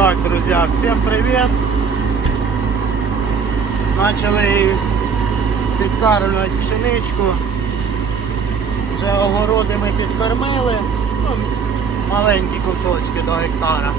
Так, друзья, всем привет! Начали підкармлювати пшеничку. Вже огороди ми підкормили. Ну, маленькі кусочки до гектара.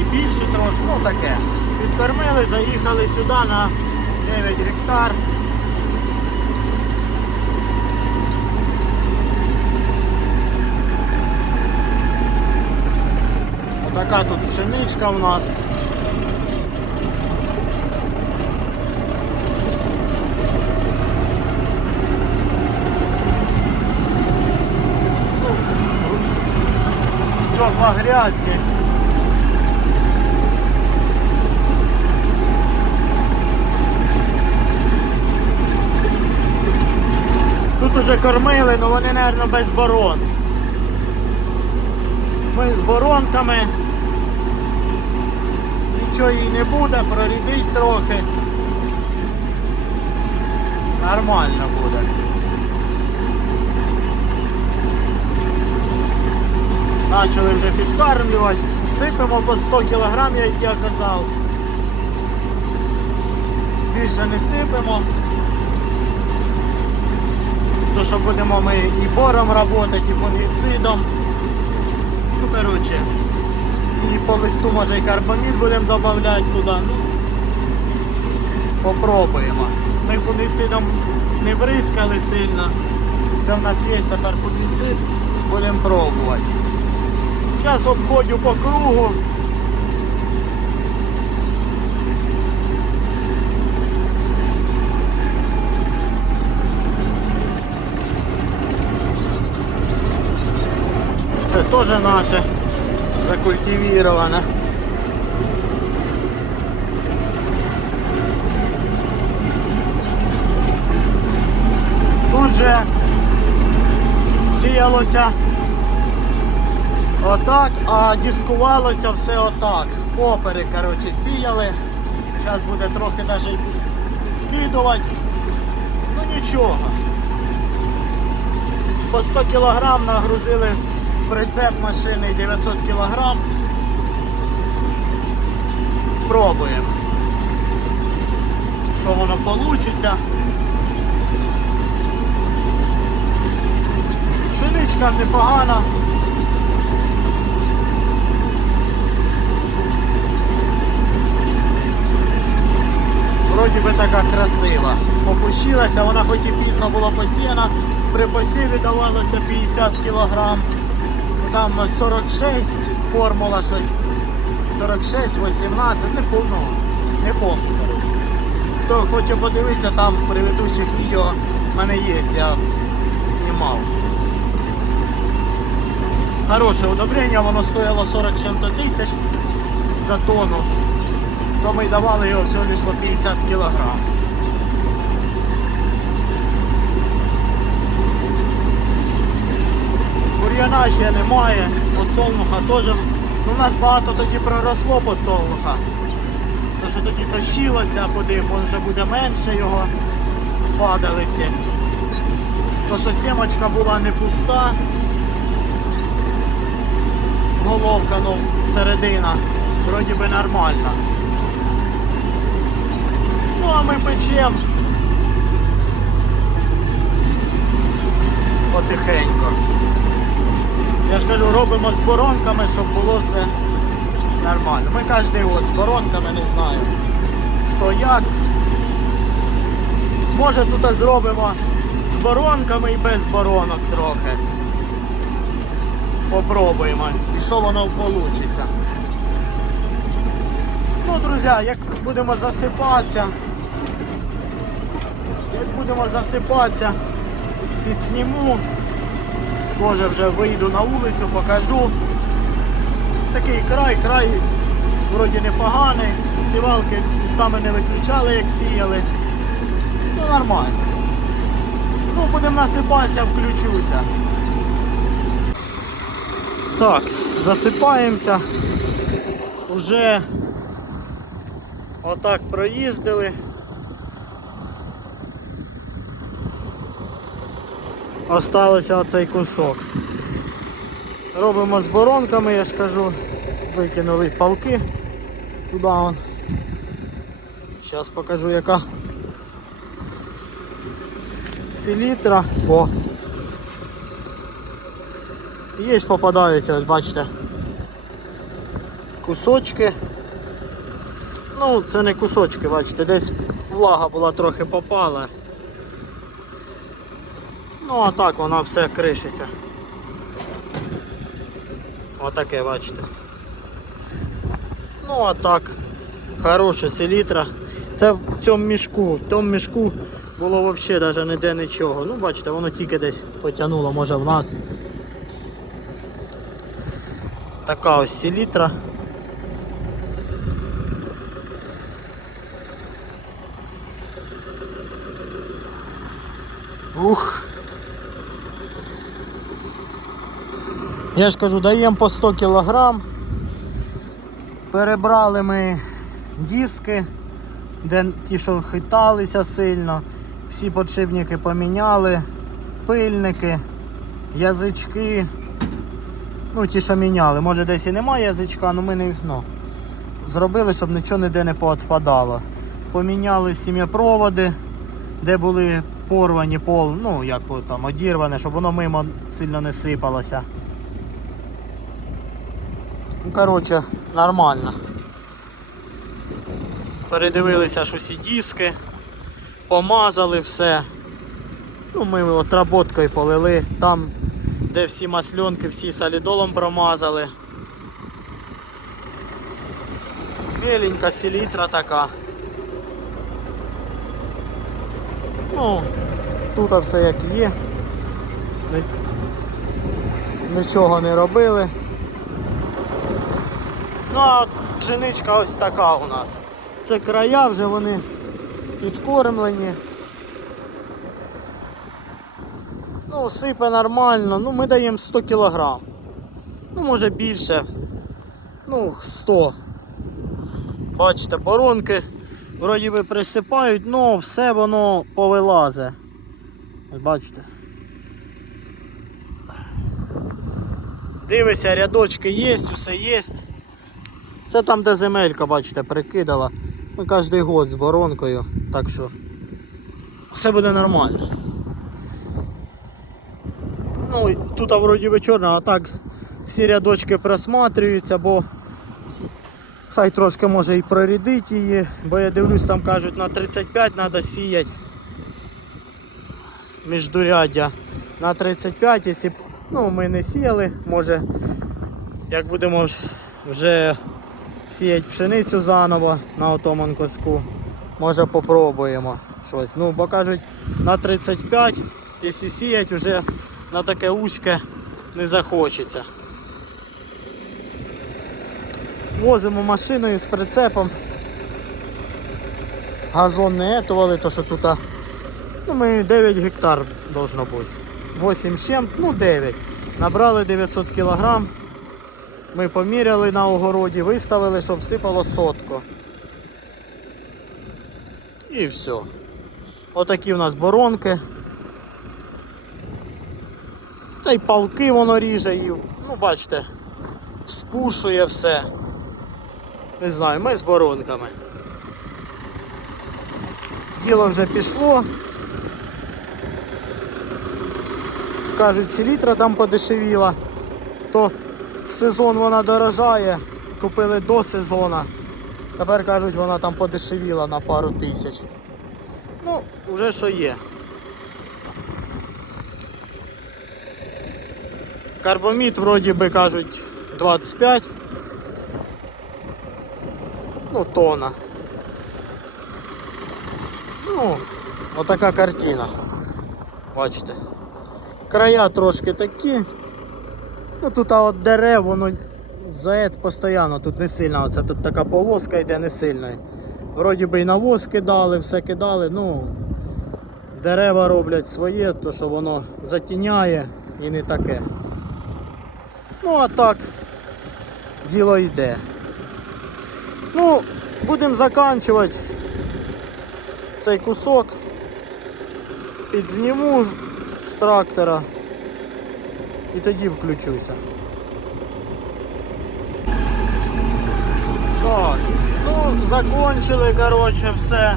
І більше трошки, ну таке. Підкормили, заїхали сюди на 9 гектар. Отака тут пшеничка у нас. Стекла грязні. Тут уже кормили, але вони, мабуть, без борон. Ми з боронками. Нічого їй не буде, прорідить трохи. Нормально буде. Почали вже підкармлювати. Сипемо по 100 кг, як я казав. Більше не сипемо. То що будемо ми і бором працювати, і фунгіцидом. Ну, коротше, і по листу може і карбамід будемо додавати туди. Ну, попробуємо. Ми фунгіцидом не бризкали сильно. Це в нас є тепер фунгіцид, будемо пробувати. Зараз обходжу по кругу. Це теж наше закультивіроване. Тут же сіялося отак, а дискувалося все отак. Впоперек, коротше, сіяли. Зараз буде трохи навіть підкидувати. Ну нічого. По 100 кг нагрузили в прицеп машини 900 кг. Пробуємо. Що воно вийде. Пшеничка непогана. Вроді би така красива. Попущилася, вона хоч і пізно була посіяна, при посіві давалося 50 кг. Там 46 формула щось. 46, 18, не помню. Не помню. Хто хоче подивитися, там в предыдущих відео в мене є, я знімав. Хороше удобрення, воно стояло 40 чим-то тисяч за тонну то ми давали його всього лише по 50 кг. Бур'яна ще немає, подсолнуха теж. Ну, у нас багато тоді проросло подсолнуха. То що тоді тащилося, куди, може буде менше його падалиці. То що сімочка була не пуста. Головка, ну, середина, вроді би нормальна. Ну а ми печем потихеньку. Я ж кажу, робимо з боронками, щоб було все нормально. Ми кожен от з боронками не знаю. Хто як. Може тут зробимо з боронками і без боронок трохи. Попробуємо. І що воно вийде. Ну, друзі, як будемо засипатися, як будемо засипатися, підсніму, може вже вийду на вулицю, покажу. Такий край, край вроді непоганий, сівалки містами не виключали, як сіяли. Ну нормально. Ну, будемо насипатися, включуся. Так, засипаємося. Уже Отак проїздили. Осталося оцей кусок. Робимо з боронками, я ж кажу. Викинули палки. Туди он. Зараз покажу яка селітра. О. Є попадаються, ось бачите. Кусочки. Ну, це не кусочки, бачите, десь влага була трохи попала. Ну а так вона все кришиться. Отаке, бачите. Ну а так, хороша селітра. Це в цьому мішку, в тому мішку було взагалі навіть ніде нічого. Ну бачите, воно тільки десь потягнуло, може в нас. Така ось селітра. Ух. Я ж кажу, даємо по 100 кг. Перебрали ми диски, де ті, що хиталися сильно. Всі подшипники поміняли, пильники, язички. Ну, ті, що міняли. Може десь і немає язичка, але ми не ну, зробили, щоб нічого ніде не поотпадало. Поміняли сім'япроводи, де були порвані пол, ну як там одірване, щоб воно мимо сильно не сипалося. Ну, коротше, нормально. Передивилися, що всі диски, помазали все. Ну, ми отработкою полили. Там, де всі масленки, всі солідолом промазали. Меленька селітра така. Ну, тут все як є. Нічого не робили. Ну а пшеничка ось така у нас. Це края вже вони підкормлені. Ну, сипе нормально, ну ми даємо 100 кг. Ну може більше. Ну, 100. Бачите, боронки вроді би присипають, але все воно повилазе. Ось бачите. Дивися, рядочки є, усе є. Це там, де земелька, бачите, прикидала. Ми кожен год з боронкою, так що все буде нормально. Ну, тут вроді би чорна, а так всі рядочки просматрюються, бо хай трошки може і прорідить її, бо я дивлюсь, там кажуть на 35 треба сіяти міждуряддя на 35, якщо ну, ми не сіяли, може як будемо вже сіяти пшеницю заново на отоман коску, може попробуємо щось. Ну, бо кажуть на 35, якщо сіять, вже на таке вузьке не захочеться. Возимо машиною з прицепом. Газон не етували, то що тут ну, ми 9 гектар должно бути. 8 з чим, ну 9. Набрали 900 кг. Ми поміряли на огороді, виставили, щоб всипало сотку. І все. Отакі у нас боронки. Та й палки воно ріже і, ну бачите, спушує все. Не знаю, ми з боронками. Діло вже пішло. Кажуть, селітра там подешевіла, то в сезон вона дорожає, купили до сезону. Тепер кажуть, вона там подешевіла на пару тисяч. Ну, вже що є. Карбомід вроді би кажуть 25. Ну, тона. Ну, отака картина. Бачите. Края трошки такі. Ну тут а от дерев, воно заед постійно, тут не сильно, оце тут така полоска йде не сильна. Вроді би і навоз кидали, все кидали, ну дерева роблять своє, то що воно затіняє і не таке. Ну а так, діло йде. Ну, будемо заканчувати цей кусок. Підзніму з трактора і тоді включуся. Закончили, коротше, все.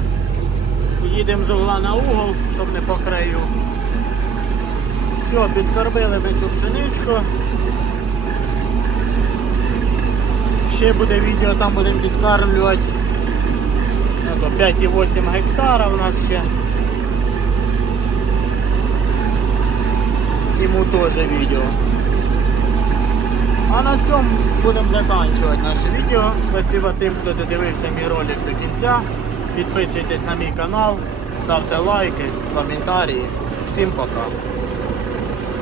Їдемо з угла на угол, щоб не по краю. Все, підкормили ми цю пшеничку. Ще буде відео, там будемо підкармлювати. Ну, 5,8 гектара у нас ще. Зніму теж відео. А на цьому будемо закінчувати наше відео. Спасибо тим, хто додивився мій ролик до кінця. Підписуйтесь на мій канал, ставте лайки, коментарі. Всім пока.